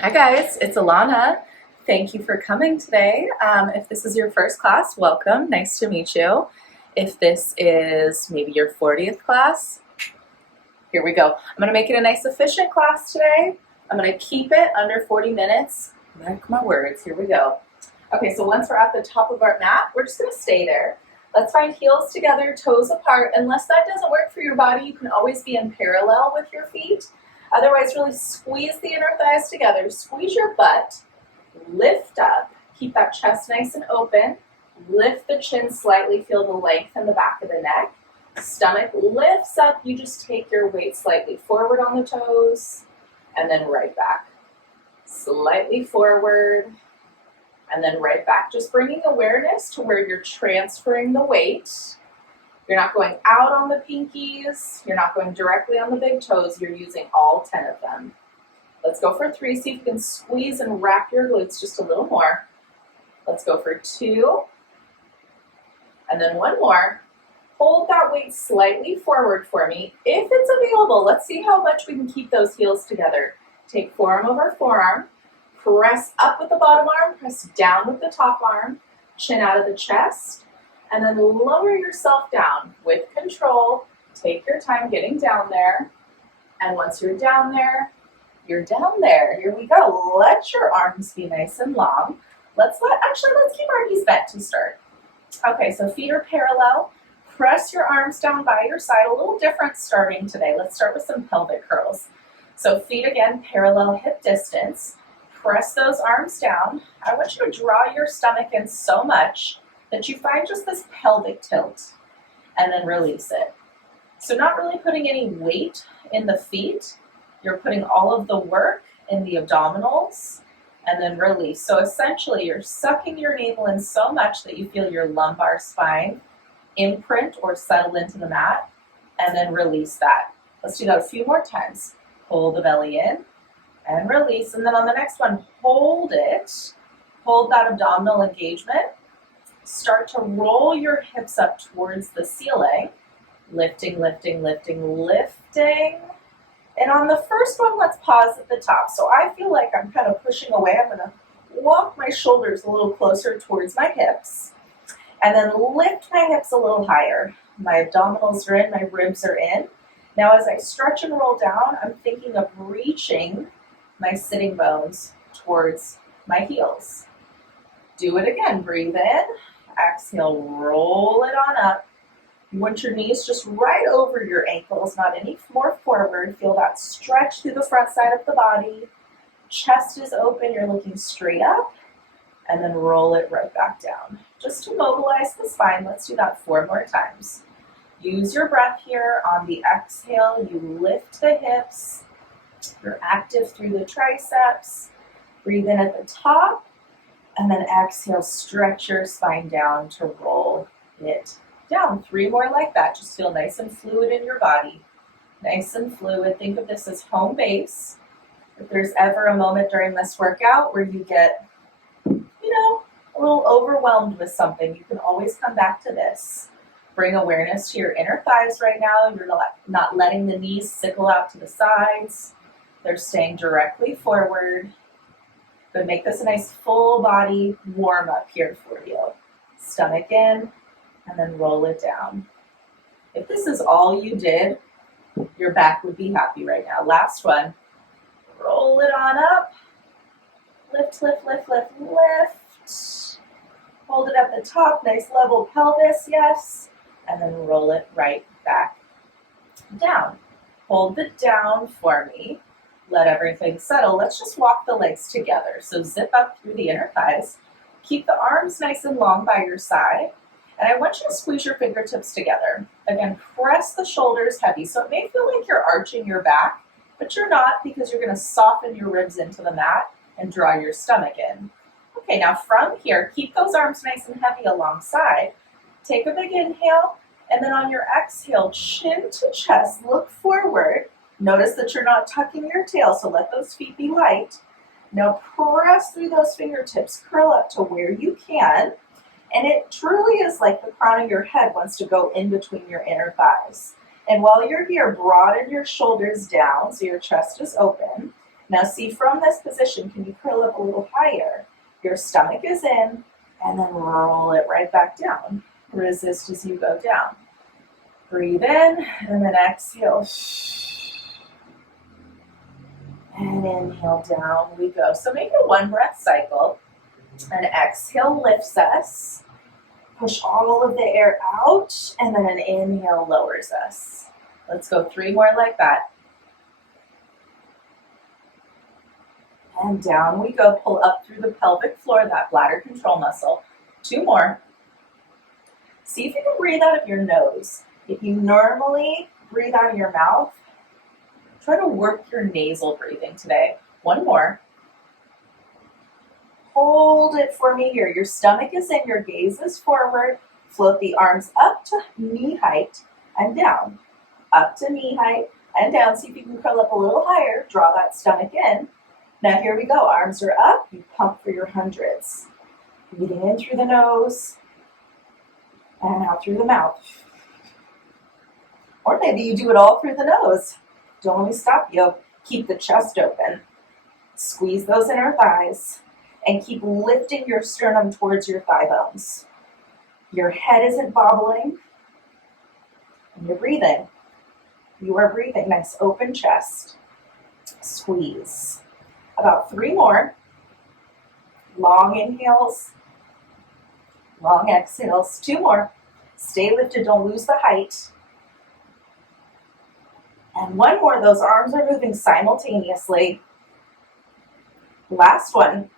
Hi guys, it's Alana. Thank you for coming today. If this is your first class, welcome. Nice to meet you. If this is maybe your 40th class, here we go. I'm going to make it a nice efficient class today. I'm going to keep it under 40 minutes. Mark my words, here we go. Okay, so once we're at the top of our mat, we're just going to stay there. Let's find heels together, toes apart. Unless that doesn't work for your body, you can always be in parallel with your feet. Otherwise, really squeeze the inner thighs together. Squeeze your butt. Lift up. Keep that chest nice and open. Lift the chin slightly. Feel the length in the back of the neck. Stomach lifts up. You just take your weight slightly forward on the toes and then right back. Slightly forward and then right back. Just bringing awareness to where you're transferring the weight. You're not going out on the pinkies. You're not going directly on the big toes. You're using all 10 of them. Let's go for 3. See if you can squeeze and wrap your glutes just a little more. Let's go for 2. And then 1 more. Hold that weight slightly forward for me. If it's available, let's see how much we can keep those heels together. Take forearm over forearm. Press up with the bottom arm. Press down with the top arm. Chin out of the chest. And then lower yourself down with control. Take your time getting down there. And once you're down there, you're down there. Here we go. Let your arms be nice and long. Let's keep our knees bent to start. Okay, so feet are parallel. Press your arms down by your side. A little different starting today. Let's start with some pelvic curls. So feet again, parallel hip distance. Press those arms down. I want you to draw your stomach in so much that you find just this pelvic tilt and then release it. So not really putting any weight in the feet. You're putting all of the work in the abdominals and then release. So essentially you're sucking your navel in so much that you feel your lumbar spine imprint or settle into the mat and then release that. Let's do that a few more times. Pull the belly in and release. And then on the next one, hold it. Hold that abdominal engagement. Start to roll your hips up towards the ceiling. Lifting, lifting, lifting, lifting. And on the first one, let's pause at the top. So I feel like I'm kind of pushing away. I'm going to walk my shoulders a little closer towards my hips. And then lift my hips a little higher. My abdominals are in, my ribs are in. Now as I stretch and roll down, I'm thinking of reaching my sitting bones towards my heels. Do it again. Breathe in. Exhale, roll it on up. You want your knees just right over your ankles, not any more forward. Feel that stretch through the front side of the body. Chest is open, you're looking straight up, and then roll it right back down. Just to mobilize the spine, let's do that 4 more times. Use your breath here. On the exhale, you lift the hips. You're active through the triceps. Breathe in at the top. And then exhale, stretch your spine down to roll it down. 3 more like that. Just feel nice and fluid in your body. Nice and fluid. Think of this as home base. If there's ever a moment during this workout where you get, a little overwhelmed with something, you can always come back to this. Bring awareness to your inner thighs right now. You're not letting the knees sickle out to the sides. They're staying directly forward. But make this a nice full body warm up here for you. Stomach in and then roll it down. If this is all you did, your back would be happy right now. Last one. Roll it on up. Lift, lift, lift, lift, lift. Hold it at the top. Nice level pelvis, yes. And then roll it right back down. Hold it down for me. Let everything settle. Let's just walk the legs together. So zip up through the inner thighs. Keep the arms nice and long by your side. And I want you to squeeze your fingertips together. Again, press the shoulders heavy. So it may feel like you're arching your back, but you're not, because you're going to soften your ribs into the mat and draw your stomach in. Okay, now from here, keep those arms nice and heavy alongside. Take a big inhale, and then on your exhale, chin to chest, look forward. Notice that you're not tucking your tail, so let those feet be light. Now press through those fingertips, curl up to where you can, and it truly is like the crown of your head wants to go in between your inner thighs. And while you're here, broaden your shoulders down so your chest is open. Now see, from this position, can you curl up a little higher? Your stomach is in, and then roll it right back down. Resist as you go down. Breathe in, and then exhale. And inhale, down we go. So make a 1 breath cycle. And exhale lifts us. Push all of the air out, and then an inhale lowers us. Let's go 3 more like that. And down we go. Pull up through the pelvic floor, that bladder control muscle. 2 more. See if you can breathe out of your nose. If you normally breathe out of your mouth, try to work your nasal breathing today. 1 more. Hold it for me here. Your stomach is in, your gaze is forward. Float the arms up to knee height and down. Up to knee height and down. See if you can curl up a little higher. Draw that stomach in. Now here we go. Arms are up. You pump for your hundreds. Breathing in through the nose and out through the mouth. Or maybe you do it all through the nose. Don't let me stop you. Keep the chest open. Squeeze those inner thighs. And keep lifting your sternum towards your thigh bones. Your head isn't bobbling. And you're breathing. You are breathing. Nice open chest. Squeeze. About 3 more. Long inhales. Long exhales. 2 more. Stay lifted. Don't lose the height. And 1 more. Those arms are moving simultaneously. Last one.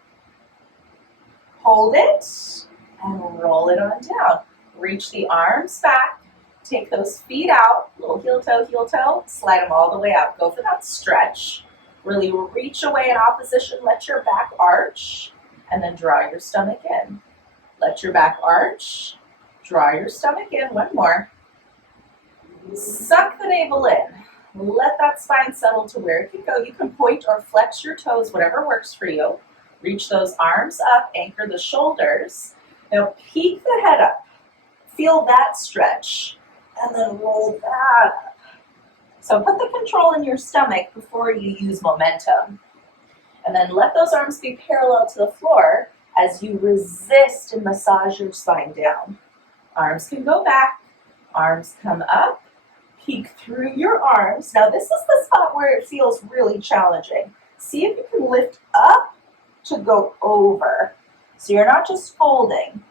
Hold it and roll it on down. Reach the arms back. Take those feet out. Little heel toe. Slide them all the way out. Go for that stretch. Really reach away in opposition. Let your back arch. And then draw your stomach in. Let your back arch. Draw your stomach in. 1 more. Suck the navel in. Let that spine settle to where it can go. You can point or flex your toes, whatever works for you. Reach those arms up, anchor the shoulders. Now peek the head up. Feel that stretch. And then roll that up. So put the control in your stomach before you use momentum. And then let those arms be parallel to the floor as you resist and massage your spine down. Arms can go back. Arms come up. Peek through your arms. Now this is the spot where it feels really challenging. See if you can lift up to go over. So you're not just folding.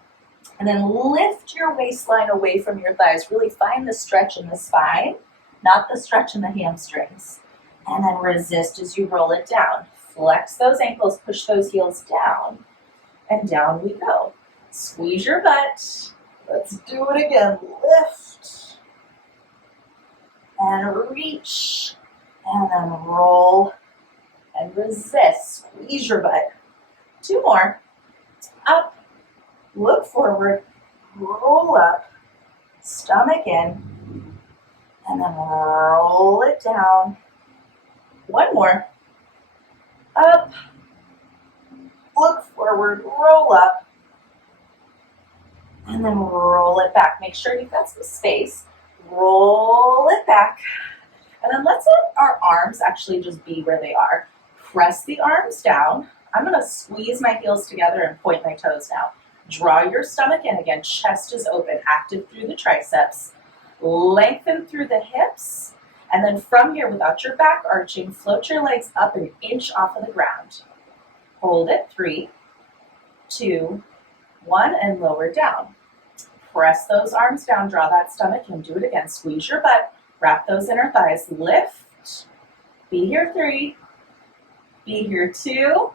And then lift your waistline away from your thighs. Really find the stretch in the spine, not the stretch in the hamstrings. And then resist as you roll it down. Flex those ankles, push those heels down, and down we go. Squeeze your butt. Let's do it again. Lift. And reach. And then roll and resist. Squeeze your butt. 2 more. Up, look forward, roll up, stomach in, and then roll it down. 1 more. Up, look forward, roll up, and then roll it back. Make sure you've got some space. Roll it back. And then let's let our arms actually just be where they are. Press the arms down. I'm going to squeeze my heels together and point my toes now. Draw your stomach in again. Chest is open, active through the triceps. Lengthen through the hips. And then from here, without your back arching, float your legs up an inch off of the ground. Hold it. 3, 2, 1, and lower down. Press those arms down. Draw that stomach in. Do it again. Squeeze your butt. Wrap those inner thighs. Lift. Be here. 3. Be here. 2.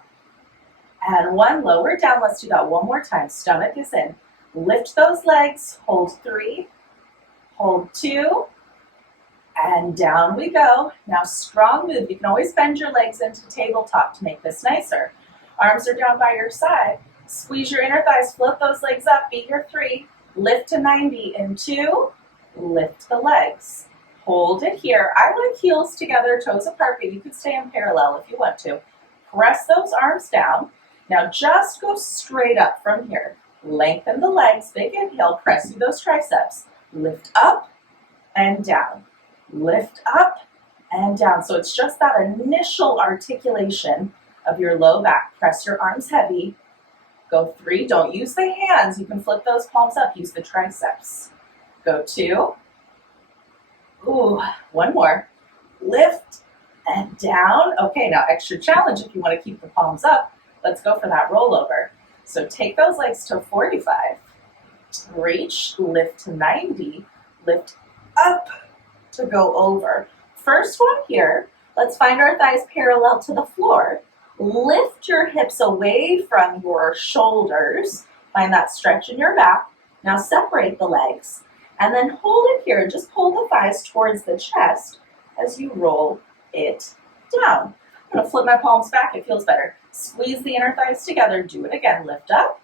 And 1, lower down. Let's do that 1 more time. Stomach is in. Lift those legs. Hold 3. Hold 2. And down we go. Now strong move. You can always bend your legs into tabletop to make this nicer. Arms are down by your side. Squeeze your inner thighs. Float those legs up. Be here. 3. Lift to 90 in 2. Lift the legs. Hold it here. I like heels together, toes apart, but you can stay in parallel if you want to. Press those arms down. Now just go straight up from here. Lengthen the legs, big inhale, press through those triceps. Lift up and down. Lift up and down. So it's just that initial articulation of your low back. Press your arms heavy. Go 3. Don't use the hands. You can flip those palms up. Use the triceps. Go 2. Ooh, 1 more. Lift and down. Okay, now extra challenge if you want to keep the palms up. Let's go for that rollover. So take those legs to 45. Reach, lift to 90. Lift up to go over. First one here, let's find our thighs parallel to the floor. Lift your hips away from your shoulders. Find that stretch in your back. Now separate the legs and then hold it here. Just pull the thighs towards the chest as you roll it down. I'm going to flip my palms back. It feels better. Squeeze the inner thighs together. Do it again. Lift up.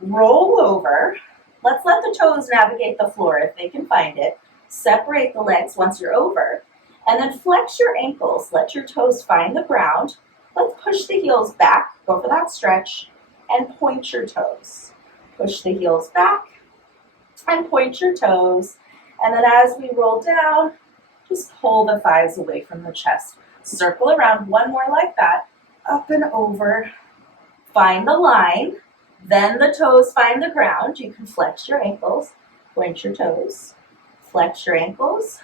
Roll over. Let's let the toes navigate the floor if they can find it. Separate the legs once you're over. And then flex your ankles. Let your toes find the ground. Let's push the heels back. Go for that stretch. And point your toes. Push the heels back. And point your toes. And then as we roll down, just pull the thighs away from the chest. Circle around 1 more like that. Up and over. Find the line. Then the toes find the ground. You can flex your ankles. Point your toes. Flex your ankles.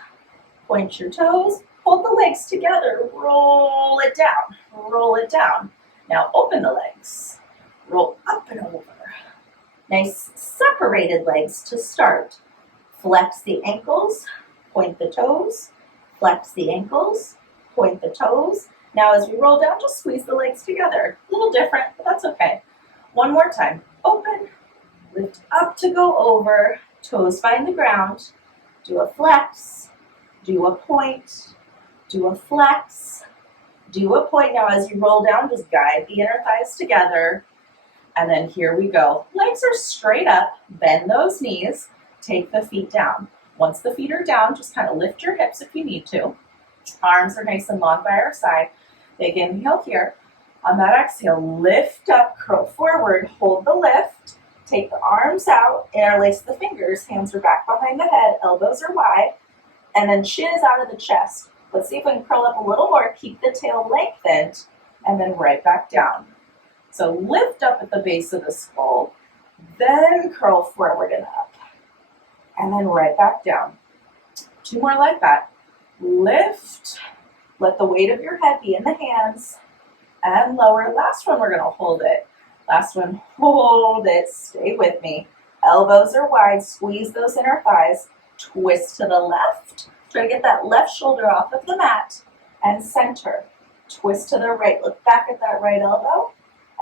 Point your toes. Hold the legs together. Roll it down. Roll it down. Now open the legs. Roll up and over. Nice separated legs to start. Flex the ankles. Point the toes. Flex the ankles. Point the toes. Now as we roll down, just squeeze the legs together. A little different, but that's okay. 1 more time. Open. Lift up to go over. Toes find the ground. Do a flex. Do a point. Do a flex. Do a point. Now as you roll down, just guide the inner thighs together. And then here we go. Legs are straight up. Bend those knees. Take the feet down. Once the feet are down, just kind of lift your hips if you need to. Arms are nice and long by our side. Big inhale here. On that exhale, lift up, curl forward, hold the lift. Take the arms out, interlace the fingers. Hands are back behind the head, elbows are wide. And then chin is out of the chest. Let's see if we can curl up a little more. Keep the tail lengthened. And then right back down. So lift up at the base of the skull. Then curl forward and up. And then right back down. 2 more like that. Lift. Let the weight of your head be in the hands. And lower. Last one, we're going to hold it. Last one, hold it. Stay with me. Elbows are wide. Squeeze those inner thighs. Twist to the left. Try to get that left shoulder off of the mat. And center. Twist to the right. Look back at that right elbow.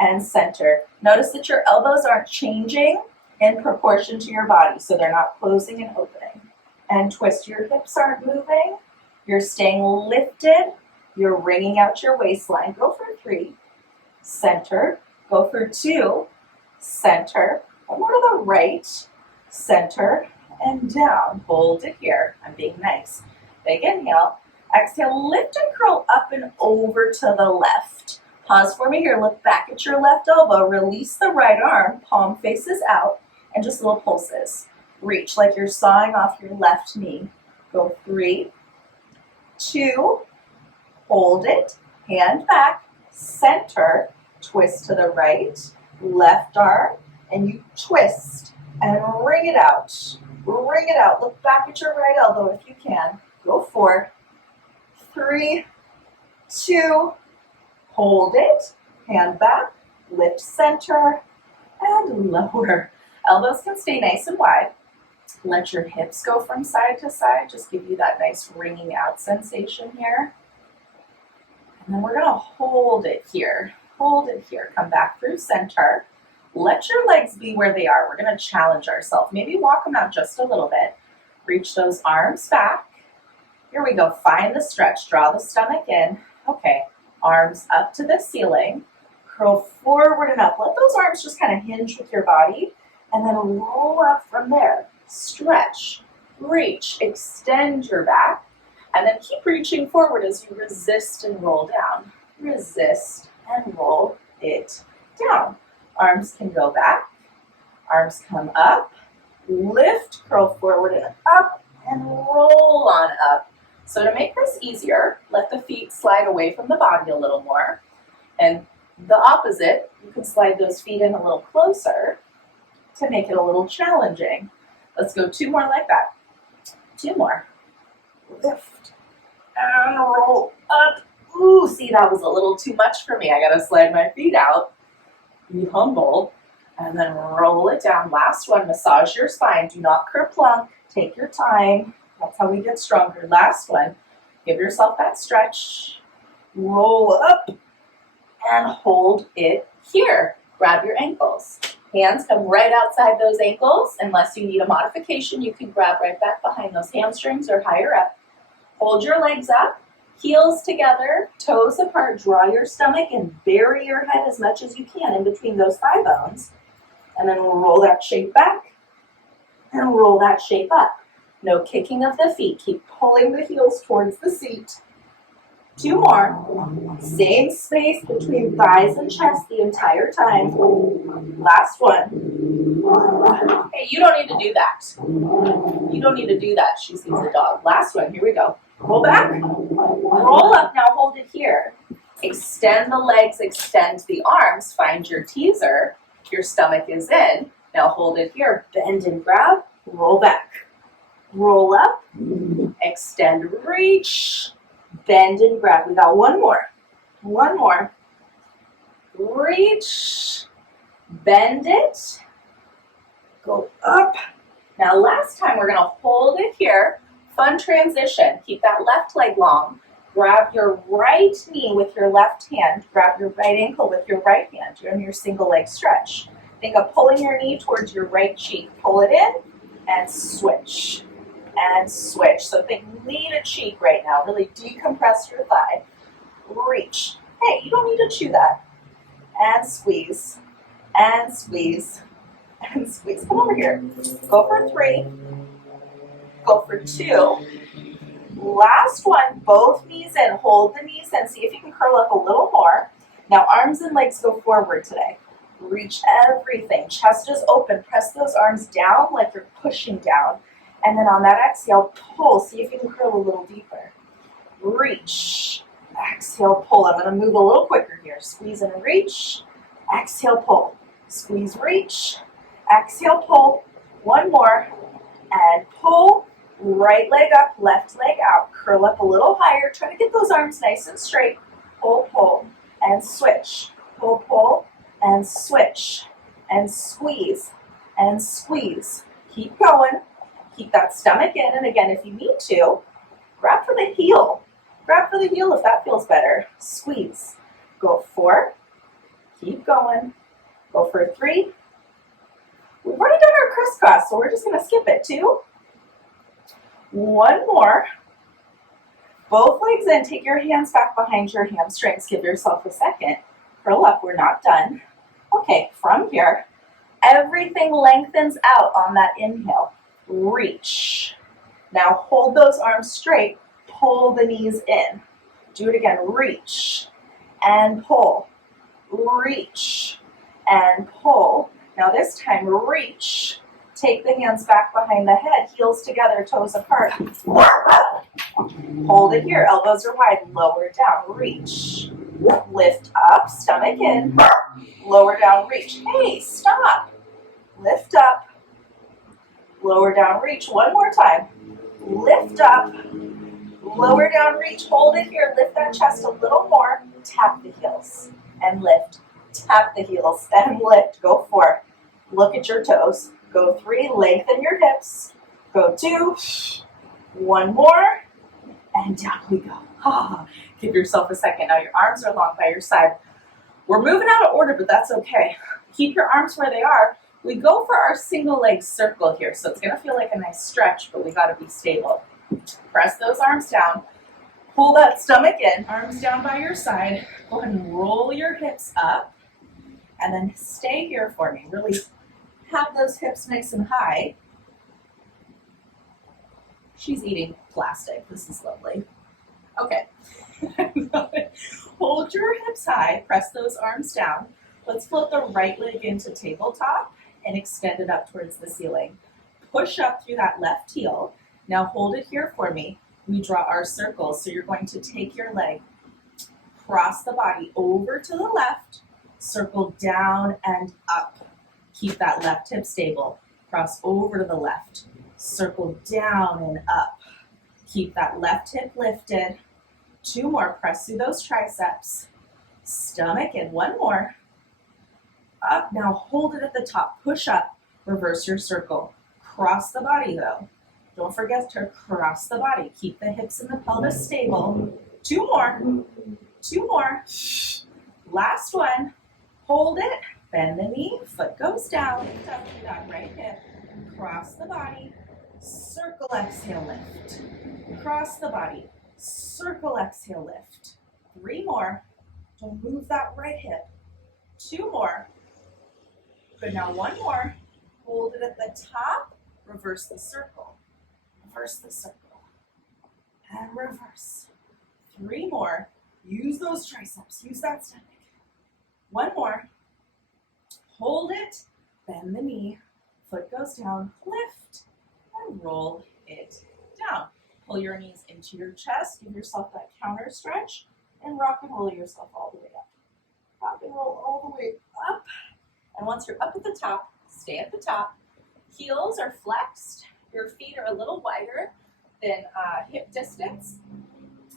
And center. Notice that your elbows aren't changing in proportion to your body, so they're not closing and opening. And twist. Your hips aren't moving. You're staying lifted. You're wringing out your waistline. Go for 3. Center. Go for 2. Center. One more to the right. Center. And down. Hold it here. I'm being nice. Big inhale. Exhale. Lift and curl up and over to the left. Pause for me here. Look back at your left elbow. Release the right arm. Palm faces out. And just little pulses. Reach like you're sawing off your left knee. Go 3, 2, hold it, hand back, center, twist to the right, left arm, and you twist and wring it out. Wring it out. Look back at your right elbow if you can. Go 4, 3, 2, hold it, hand back, lift center, and lower. Elbows can stay nice and wide. Let your hips go from side to side. Just give you that nice wringing out sensation here. And then we're going to hold it here. Hold it here. Come back through center. Let your legs be where they are. We're going to challenge ourselves. Maybe walk them out just a little bit. Reach those arms back. Here we go. Find the stretch. Draw the stomach in. Okay. Arms up to the ceiling. Curl forward and up. Let those arms just kind of hinge with your body. And then roll up from there. Stretch, reach, extend your back, and then keep reaching forward as you resist and roll down. Resist and roll it down. Arms can go back, arms come up, lift, curl forward and up, and roll on up. So to make this easier, let the feet slide away from the body a little more. And the opposite, you can slide those feet in a little closer to make it a little challenging. Let's go 2 more like that. 2 more. Lift and roll up. Ooh, see, that was a little too much for me. I gotta slide my feet out, be humble, and then roll it down. Last one, massage your spine. Do not kerplunk. Take your time. That's how we get stronger. Last one, give yourself that stretch. Roll up and hold it here. Grab your ankles. Hands come right outside those ankles. Unless you need a modification, you can grab right back behind those hamstrings or higher up. Hold your legs up, heels together, toes apart. Draw your stomach and bury your head as much as you can in between those thigh bones. And then roll that shape back and roll that shape up. No kicking of the feet. Keep pulling the heels towards the seat. 2 more. Same space between thighs and chest the entire time. Last one. Hey, you don't need to do that. You don't need to do that. She sees a dog. Last one. Here we go. Roll back. Roll up. Now hold it here. Extend the legs. Extend the arms. Find your teaser. Your stomach is in. Now hold it here. Bend and grab. Roll back. Roll up. Extend, reach. Bend and grab. We got 1 more. 1 more. Reach. Bend it. Go up. Now last time we're going to hold it here. Fun transition. Keep that left leg long. Grab your right knee with your left hand. Grab your right ankle with your right hand. You're in your single leg stretch. Think of pulling your knee towards your right cheek. Pull it in and switch. And switch. So think knee to cheek right now. Really decompress your thigh. Reach. Hey, you don't need to chew that. And squeeze. And squeeze. And squeeze. Come over here. Go for 3. Go for 2. Last one. Both knees in. Hold the knees in. See if you can curl up a little more. Now arms and legs go forward today. Reach everything. Chest is open. Press those arms down like you're pushing down. And then on that exhale, pull. See if you can curl a little deeper. Reach. Exhale, pull. I'm going to move a little quicker here. Squeeze and reach. Exhale, pull. Squeeze, reach. Exhale, pull. 1 more. And pull. Right leg up, left leg out. Curl up a little higher. Try to get those arms nice and straight. Pull, pull, and switch. Pull, pull, and switch. And squeeze. And squeeze. Keep going. Keep that stomach in, and again, if you need to, grab for the heel. Grab for the heel if that feels better. Squeeze. Go 4. Keep going. Go for 3. We've already done our crisscross, so we're just going to skip it. 2. 1 more. Both legs in. Take your hands back behind your hamstrings. Give yourself a second. Curl up. We're not done. Okay, from here, everything lengthens out on that inhale. Reach. Now hold those arms straight. Pull the knees in. Do it again. Reach and pull. Reach and pull. Now this time, reach. Take the hands back behind the head. Heels together, toes apart. Hold it here. Elbows are wide. Lower down. Reach. Lift up. Stomach in. Lower down. Reach. Hey, stop. Lift up. Lower down, reach. 1 more time. Lift up. Lower down, reach. Hold it here. Lift that chest a little more. Tap the heels and lift. Tap the heels and lift. Go 4. Look at your toes. Go 3. Lengthen your hips. Go 2. 1 more. And down we go. Give yourself a second. Now your arms are long by your side. We're moving out of order, but that's okay. Keep your arms where they are. We go for our single leg circle here, so it's going to feel like a nice stretch, but we got to be stable. Press those arms down. Pull that stomach in. Arms down by your side. Go ahead and roll your hips up, and then stay here for me. Really have those hips nice and high. She's eating plastic. This is lovely. Okay. Hold your hips high. Press those arms down. Let's float the right leg into tabletop and extend it up towards the ceiling. Push up through that left heel. Now hold it here for me. we draw our circle. So you're going to take your leg, cross the body over to the left, circle down and up. Keep that left hip stable. Cross over to the left, circle down and up. Keep that left hip lifted. 2 more, press through those triceps. Stomach in, 1 more. Up, now hold it at the top, push up, reverse your circle. Cross the body though. Don't forget to cross the body. Keep the hips and the pelvis stable. 2 more, 2 more. Last one, hold it, bend the knee, foot goes down, lift up through that right hip, cross the body, circle, exhale, lift. Cross the body, circle, exhale, lift. 3 more, don't move that right hip. 2 more. Good, now 1 more. Hold it at the top, reverse the circle. Reverse the circle. And reverse. 3 more. Use those triceps, use that stomach. 1 more. Hold it, bend the knee, foot goes down, lift, and roll it down. Pull your knees into your chest, give yourself that counter stretch, and rock and roll yourself all the way up. Rock and roll all the way up. And once you're up at the top, stay at the top. Heels are flexed. Your feet are a little wider than hip distance.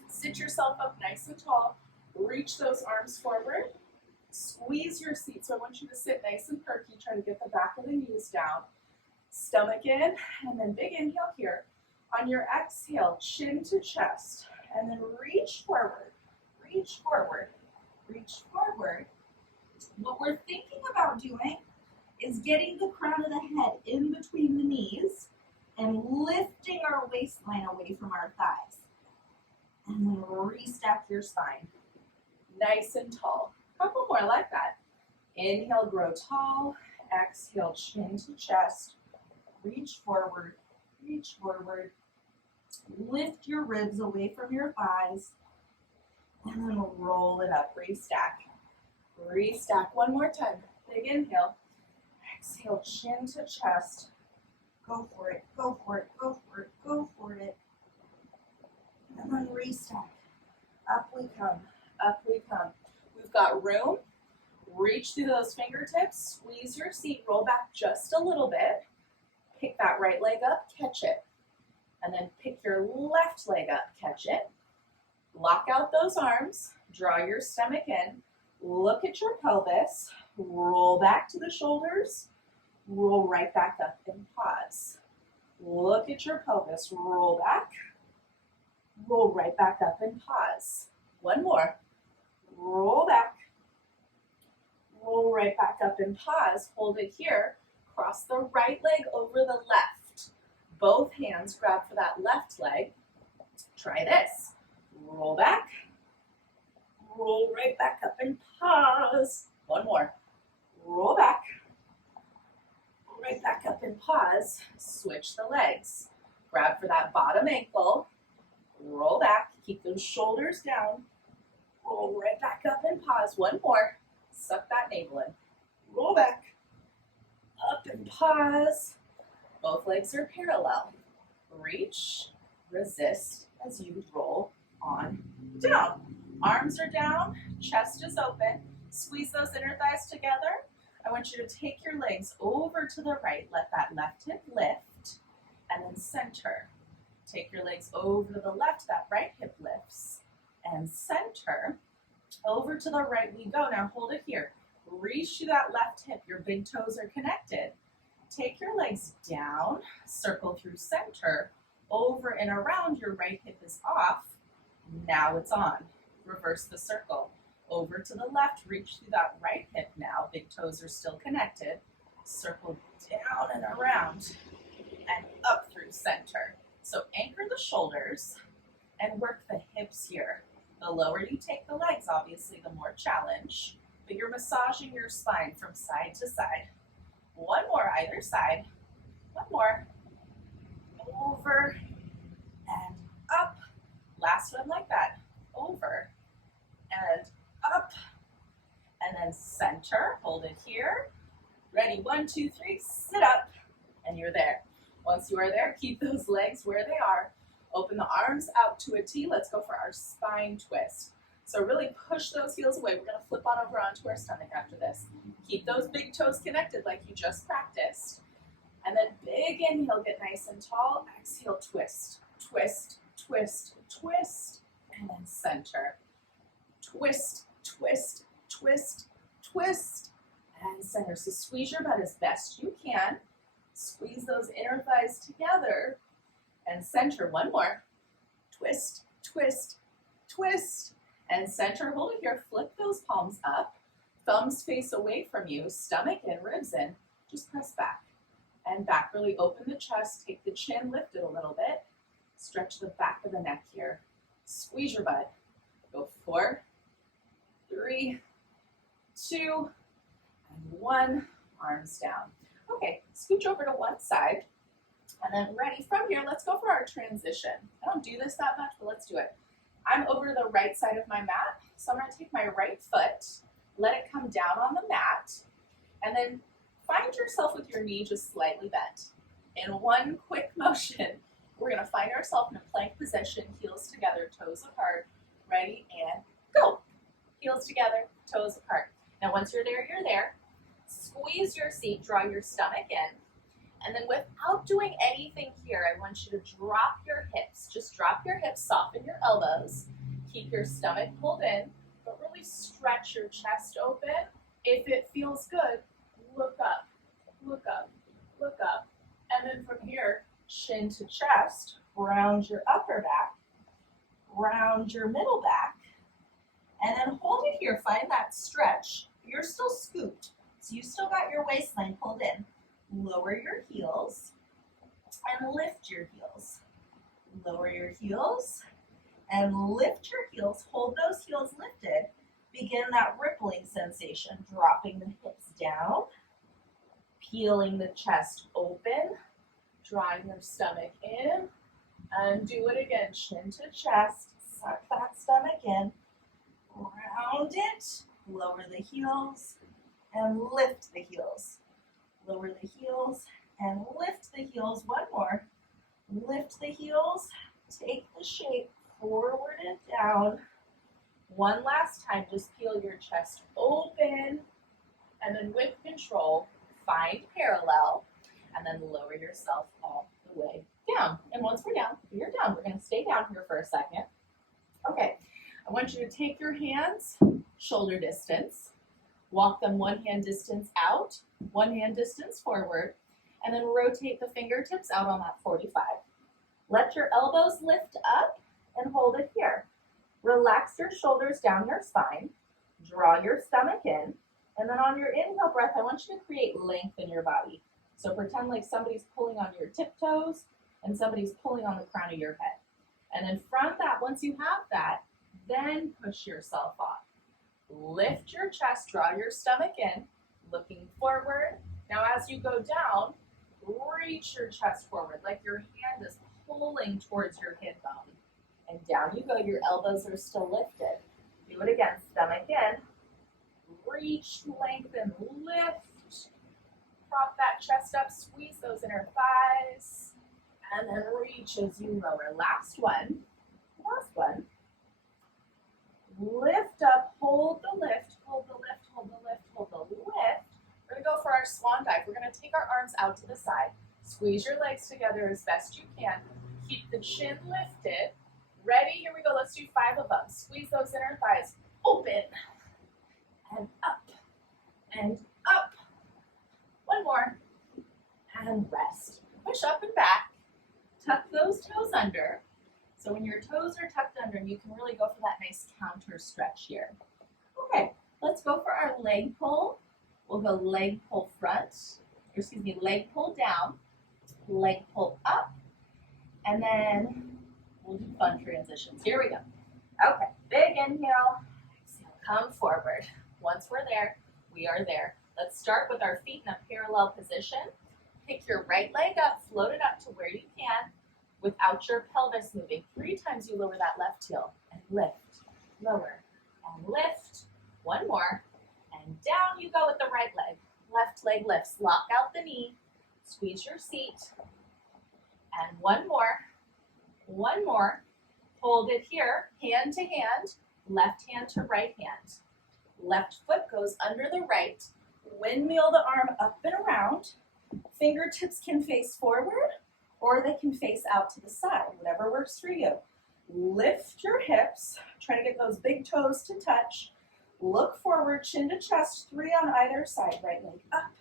Sit yourself up nice and tall. Reach those arms forward. Squeeze your seat. So I want you to sit nice and perky. Try to get the back of the knees down. Stomach in, and then big inhale here. On your exhale, chin to chest. And then reach forward. Reach forward. Reach forward. What we're thinking about doing is getting the crown of the head in between the knees and lifting our waistline away from our thighs. And then restack your spine. Nice and tall. Couple more like that. Inhale, grow tall. Exhale, chin to chest. Reach forward. Reach forward. Lift your ribs away from your thighs. And then roll it up. Restack. Restack 1 more time. Big inhale. Exhale, chin to chest. Go for it, go for it, go for it, go for it. And then restack. Up we come, up we come. We've got room. Reach through those fingertips. Squeeze your seat. Roll back just a little bit. Pick that right leg up. Catch it. And then pick your left leg up. Catch it. Lock out those arms. Draw your stomach in. Look at your pelvis. Roll back to the shoulders. Roll right back up and pause. Look at your pelvis. Roll back. Roll right back up and pause. 1 more. Roll back. Roll right back up and pause. Hold it here. Cross the right leg over the left. Both hands grab for that left leg. Try this. Roll back. Roll right back up and pause. 1 more. Roll back. Right back up and pause. Switch the legs. Grab for that bottom ankle. Roll back. Keep those shoulders down. Roll right back up and pause. 1 more. Suck that navel in. Roll back. Up and pause. Both legs are parallel. Reach. Resist as you roll on down. Arms are down. Chest is open. Squeeze those inner thighs together. I want you to take your legs over to the right. Let that left hip lift. And then center. Take your legs over to the left. That right hip lifts. And center. Over to the right we go. Now hold it here. Reach to that left hip. Your big toes are connected. Take your legs down. Circle through center. Over and around. Your right hip is off. Now it's on. Reverse the circle. Over to the left. Reach through that right hip now. Big toes are still connected. Circle down and around. And up through center. So anchor the shoulders and work the hips here. The lower you take the legs, obviously, the more challenge. But you're massaging your spine from side to side. 1 more either side. 1 more. Over and up. Last one like that. Over and up. And then center. Hold it here. Ready? 1, 2, 3. Sit up. And you're there. Once you are there, keep those legs where they are. Open the arms out to a T. Let's go for our spine twist. So really push those heels away. We're gonna flip on over onto our stomach after this. Keep those big toes connected like you just practiced. And then big inhale, get nice and tall. Exhale, twist, twist, twist, twist. And then center. Twist, twist, twist, twist. And center. So squeeze your butt as best you can. Squeeze those inner thighs together. And center. One more. Twist, twist, twist. And center. Hold it here. Flip those palms up. Thumbs face away from you. Stomach in, ribs in. Just press back. And back. Really open the chest. Take the chin, lift it a little bit. Stretch the back of the neck here. Squeeze your butt. Go 4, 3, 2, and 1. Arms down. Okay, scooch over to one side. And then ready from here, let's go for our transition. I don't do this that much, but let's do it. I'm over to the right side of my mat. So I'm going to take my right foot, let it come down on the mat, and then find yourself with your knee just slightly bent. In one quick motion, we're going to find ourselves in a plank position, heels together, toes apart. Ready, and go. Heels together, toes apart. Now once you're there, you're there. Squeeze your seat, draw your stomach in. And then without doing anything here, I want you to drop your hips. Just drop your hips, soften your elbows. Keep your stomach pulled in, but really stretch your chest open. If it feels good, look up, look up, look up. And then from here, chin to chest, round your upper back, round your middle back, and then hold it here. Find that stretch. You're still scooped, so you still got your waistline pulled in. Lower your heels and lift your heels. Lower your heels and lift your heels. Hold those heels lifted. Begin that rippling sensation, dropping the hips down, peeling the chest open, drawing your stomach in, and do it again. Chin to chest, suck that stomach in, round it, lower the heels, and lift the heels. Lower the heels and lift the heels. One more. Lift the heels, take the shape forward and down. One last time, just peel your chest open, and then with control, find parallel, and then lower yourself all the way down. And once we're down, you're down. We're going to stay down here for a second. Okay, I want you to take your hands shoulder distance, walk them one hand distance out, one hand distance forward, and then rotate the fingertips out on that 45. Let your elbows lift up and hold it here. Relax your shoulders down your spine, draw your stomach in, and then on your inhale breath, I want you to create length in your body. So pretend like somebody's pulling on your tiptoes and somebody's pulling on the crown of your head. And then from that, once you have that, then push yourself off. Lift your chest, draw your stomach in, looking forward. Now as you go down, reach your chest forward like your hand is pulling towards your hip bone. And down you go, your elbows are still lifted. Do it again, stomach in. Reach, lengthen, lift. Prop that chest up, squeeze those inner thighs. And then reach as you lower. Last one. Last one. Lift up, hold the lift, hold the lift, hold the lift, hold the lift. We're going to go for our swan dive. We're going to take our arms out to the side. Squeeze your legs together as best you can. Keep the chin lifted. Ready? Here we go. Let's do 5 of them. Squeeze those inner thighs. Open. And up. And up. One more. And rest. Push up and back. Tuck those toes under. So when your toes are tucked under, you can really go for that nice counter stretch here. Okay, let's go for our leg pull. We'll go leg pull front, leg pull down, leg pull up, and then we'll do fun transitions. Here we go. Okay, big inhale, exhale, come forward. Once we're there, we are there. Let's start with our feet in a parallel position. Pick your right leg up, float it up to where you can without your pelvis moving. 3 times you lower that left heel and lift, lower, and lift. One more, and down you go with the right leg. Left leg lifts, lock out the knee, squeeze your seat, and one more. One more. Hold it here, hand to hand, left hand to right hand. Left foot goes under the right. Windmill the arm up and around. Fingertips can face forward or they can face out to the side, whatever works for you. Lift your hips. Try to get those big toes to touch. Look forward, chin to chest, 3 on either side. Right leg up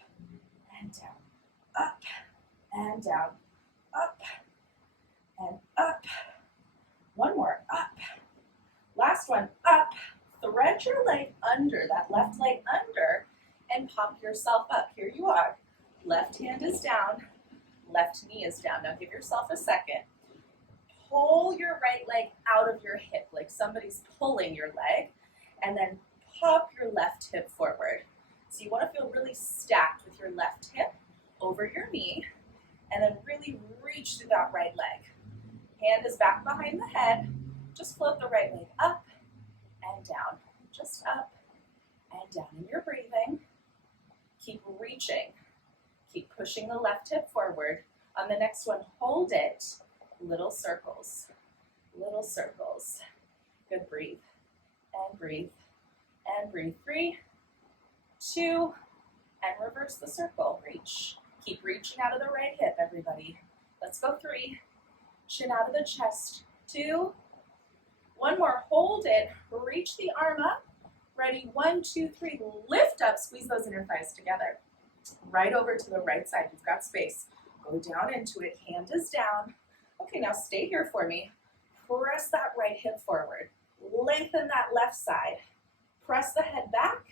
and down, up and down, up and up. One more, up. Last one, up. Thread your leg under, that left leg under, and pop yourself up. Here you are. Left hand is down, left knee is down. Now give yourself a second. Pull your right leg out of your hip, like somebody's pulling your leg, and then pop your left hip forward. So you want to feel really stacked with your left hip over your knee, and then really reach through that right leg. Hand is back behind the head. Just float the right leg up and down. Just up and down. And you're breathing. Keep reaching. Keep pushing the left hip forward. On the next one, hold it. Little circles. Little circles. Good. Breathe. And breathe. And breathe. 3, 2, and reverse the circle. Reach. Keep reaching out of the right hip, everybody. Let's go. 3. Chin out of the chest. 2. One more. Hold it. Reach the arm up. Ready. 1, 2, 3. Lift up. Squeeze those inner thighs together. Right over to the right side. You've got space. Go down into it. Hand is down. Okay, now stay here for me. Press that right hip forward. Lengthen that left side. Press the head back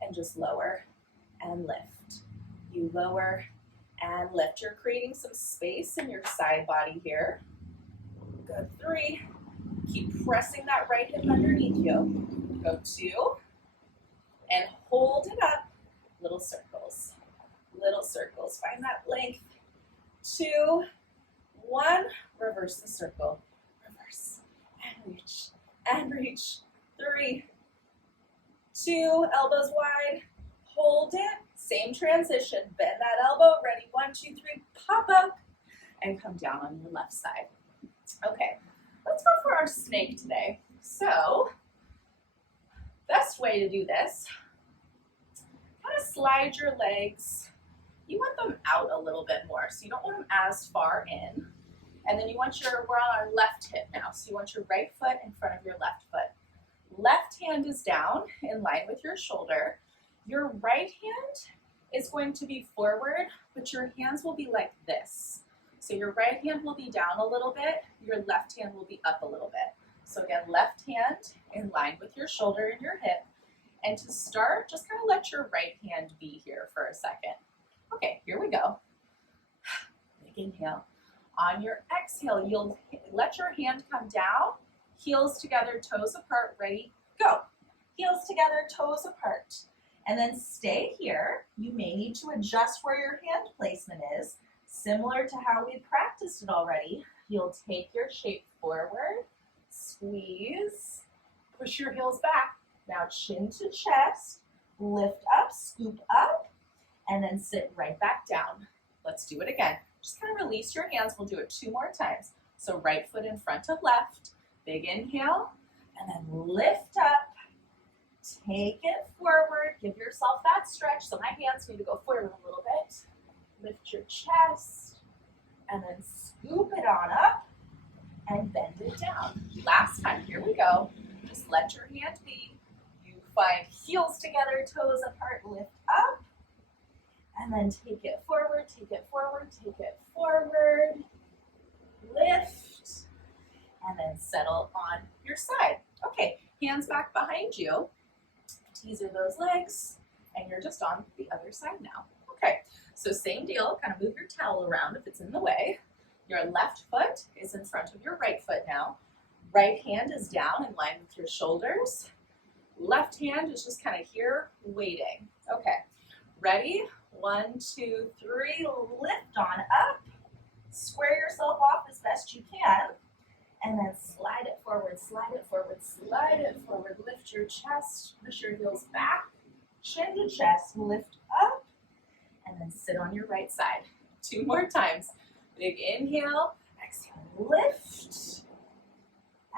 and just lower and lift. You lower and lift. You're creating some space in your side body here. Good. 3. Keep pressing that right hip underneath you. Go. 2. And hold it up. Little circles. Little circles. Find that length. 2, 1. Reverse the circle. Reverse. And reach. And reach. 3, 2. Elbows wide. Hold it. Same transition. Bend that elbow. Ready. 1, 2, 3. Pop up. And come down on your left side. Okay. Let's go for our snake today. So, best way to do this, kind of slide your legs. You want them out a little bit more, so you don't want them as far in. And then we're on our left hip now, so you want your right foot in front of your left foot. Left hand is down in line with your shoulder. Your right hand is going to be forward, but your hands will be like this. So your right hand will be down a little bit, your left hand will be up a little bit. So again, left hand in line with your shoulder and your hip. And to start, just kind of let your right hand be here for a second. Okay, here we go. Big inhale. On your exhale, you'll let your hand come down, heels together, toes apart, ready, go. Heels together, toes apart. And then stay here. You may need to adjust where your hand placement is. Similar to how we practiced it already, you'll take your shape forward, squeeze, push your heels back. Now chin to chest, lift up, scoop up, and then sit right back down. Let's do it again. Just kind of release your hands. We'll do it 2 more times. So right foot in front of left, big inhale, and then lift up, take it forward, give yourself that stretch. So my hands need to go forward a little bit. Lift your chest, and then scoop it on up, and bend it down. Last time, here we go. Just let your hand be. You find heels together, toes apart, lift up, and then take it forward, take it forward, take it forward, lift, and then settle on your side. Okay, hands back behind you. Teaser those legs, and you're just on the other side now. Okay, so same deal, kind of move your towel around if it's in the way. Your left foot is in front of your right foot now. Right hand is down in line with your shoulders. Left hand is just kind of here, waiting. Okay, ready? 1, 2, 3, lift on up. Square yourself off as best you can. And then slide it forward, slide it forward, slide it forward. Lift your chest, push your heels back. Chin to chest, lift up. And then sit on your right side. 2 more times. Big inhale, exhale, lift,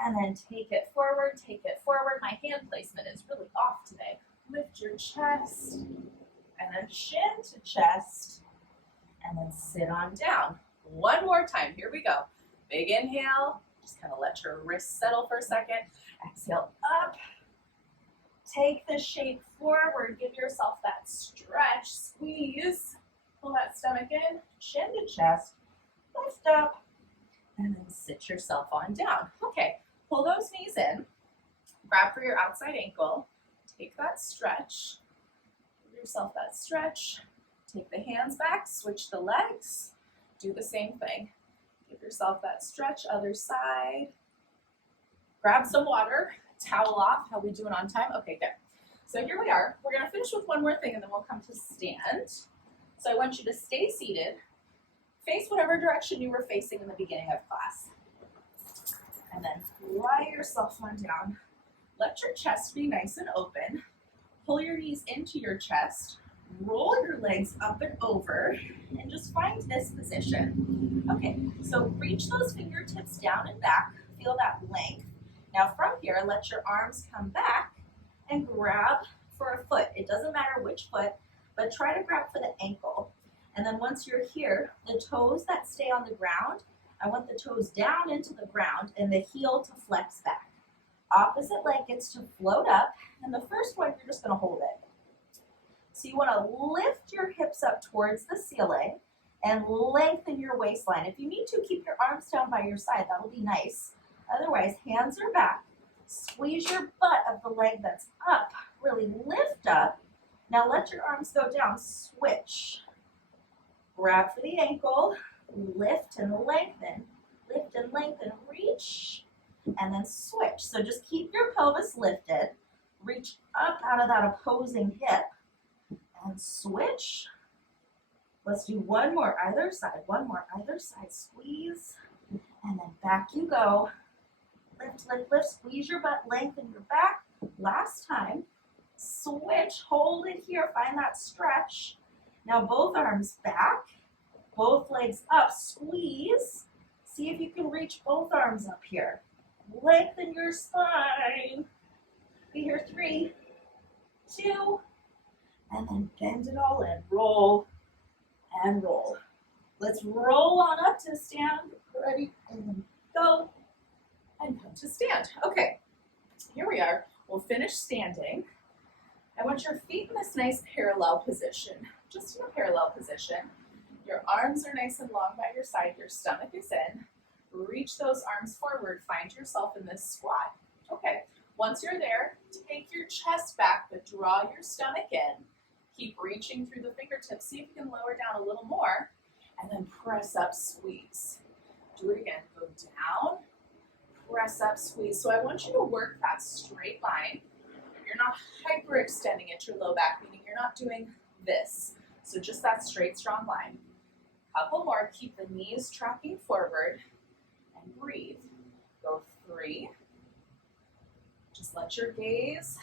And then take it forward, take it forward. My hand placement is really off today. Lift your chest, and then chin to chest, and then sit on down. One more time, here we go. Big inhale, just kind of let your wrists settle for a second. Exhale up, take the shape forward, give yourself that stretch, squeeze, pull that stomach in, chin to chest, lift up, and then sit yourself on down. Okay, pull those knees in, grab for your outside ankle, take that stretch, give yourself that stretch, take the hands back, switch the legs, do the same thing. Give yourself that stretch, other side. Grab some water, towel off. How we doing on time? Okay, good. So here we are. We're gonna finish with one more thing and then we'll come to stand. So I want you to stay seated, face whatever direction you were facing in the beginning of class. And then lie yourself on down. Let your chest be nice and open. Pull your knees into your chest. Roll your legs up and over and just find this position. Okay, so reach those fingertips down and back. Feel that length. Now from here, let your arms come back and grab for a foot. It doesn't matter which foot, but try to grab for the ankle. And then once you're here, the toes that stay on the ground, I want the toes down into the ground and the heel to flex back. Opposite leg gets to float up, and the first one, you're just gonna hold it. So you wanna lift your hips up towards the ceiling and lengthen your waistline. If you need to, keep your arms down by your side, that'll be nice. Otherwise, hands are back. Squeeze your butt of the leg that's up, really lift up. Now let your arms go down, switch. Grab for the ankle, lift and lengthen, reach, and then switch. So just keep your pelvis lifted, reach up out of that opposing hip, and switch. Let's do one more either side, squeeze, and then back you go. Lift, lift, lift, squeeze your butt, lengthen your back. Last time, switch, hold it here, find that stretch. Now both arms back, both legs up, squeeze. See if you can reach both arms up here. Lengthen your spine. Be here, 3, 2, and then bend it all in. Roll and roll. Let's roll on up to stand. Ready, and then go, and come to stand. Okay, here we are. We'll finish standing. I want your feet in this nice parallel position, just in a parallel position. Your arms are nice and long by your side, your stomach is in. Reach those arms forward, find yourself in this squat. Okay, once you're there, take your chest back, but draw your stomach in. Keep reaching through the fingertips, see if you can lower down a little more, and then press up, squeeze. Do it again, go down, press up, squeeze. So I want you to work that straight line. You're not hyperextending at your low back, meaning you're not doing this. So just that straight, strong line. Couple more, keep the knees tracking forward and breathe. Go 3. Just let your gaze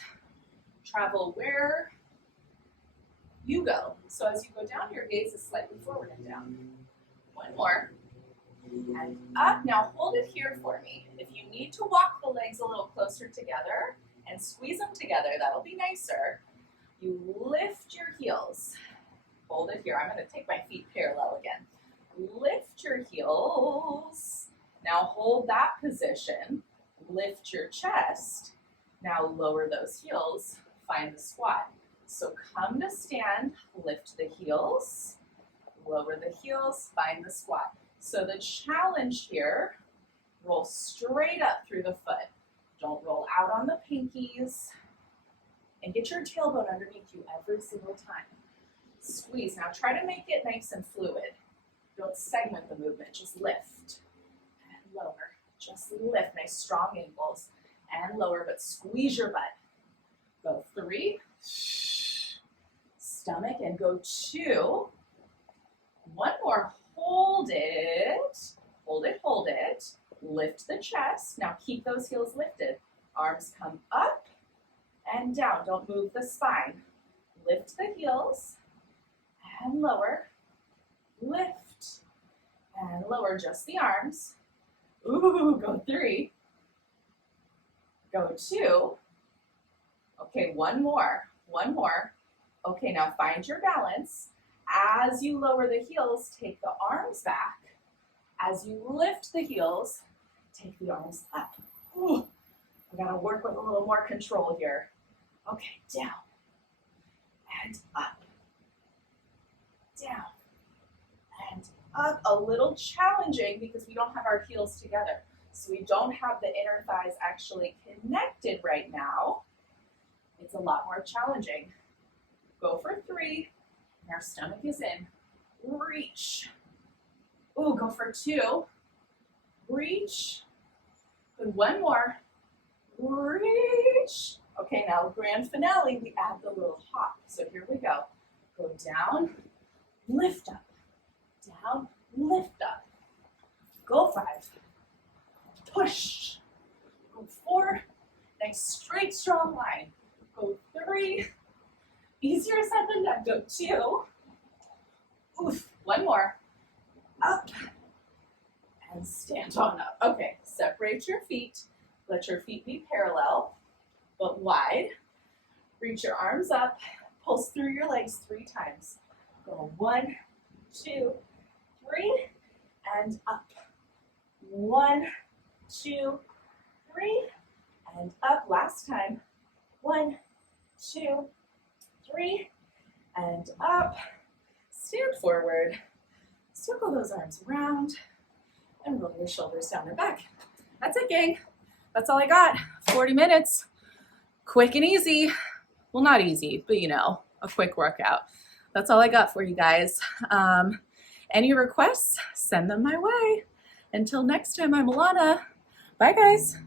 travel where you go. So as you go down, your gaze is slightly forward and down. One more. And up. Now hold it here for me. If you need to walk the legs a little closer together and squeeze them together, that'll be nicer. You lift your heels. Hold it here. I'm going to take my feet parallel again. Lift your heels. Now hold that position. Lift your chest. Now lower those heels. Find the squat. So come to stand, lift the heels, lower the heels, find the squat. So the challenge here, roll straight up through the foot. Don't roll out on the pinkies. And get your tailbone underneath you every single time. Squeeze. Now try to make it nice and fluid. Don't segment the movement, just lift and lower. Just lift, nice strong ankles and lower, but squeeze your butt. Go 3, stomach, and go 2. One more, hold it, hold it, hold it. Lift the chest. Now keep those heels lifted. Arms come up and down. Don't move the spine. Lift the heels and lower. Lift and lower, just the arms. Ooh, go 3, Go 2. Okay, one more. Okay, now find your balance. As you lower the heels, take the arms back. As you lift the heels, take the arms up. Ooh, I gotta work with a little more control here. Okay, down and up. Down and up. A little challenging because we don't have our heels together. So we don't have the inner thighs actually connected right now. It's a lot more challenging. Go for 3. And our stomach is in. Reach. Ooh, go for 2. Reach. Good, one more. Reach. Okay, now grand finale, we add the little hop. So here we go. Go down, lift up. Down, lift up. Go 5. Push. Go 4. Nice straight, strong line. Go 3. Easier said than done. Go 2. Oof. One more. Up. And stand on up. Okay, separate your feet. Let your feet be parallel, but wide. Reach your arms up. Pulse through your legs 3 times. Go 1, 2, 3, and up. 1, 2, 3, and up. Last time. 1, 2, 3, and up. Stand forward. Circle those arms around and roll your shoulders down and back. That's it, gang. That's all I got. 40 minutes. Quick and easy. Well, not easy, but you know, a quick workout. That's all I got for you guys. Any requests, send them my way. Until next time, I'm Alana. Bye, guys.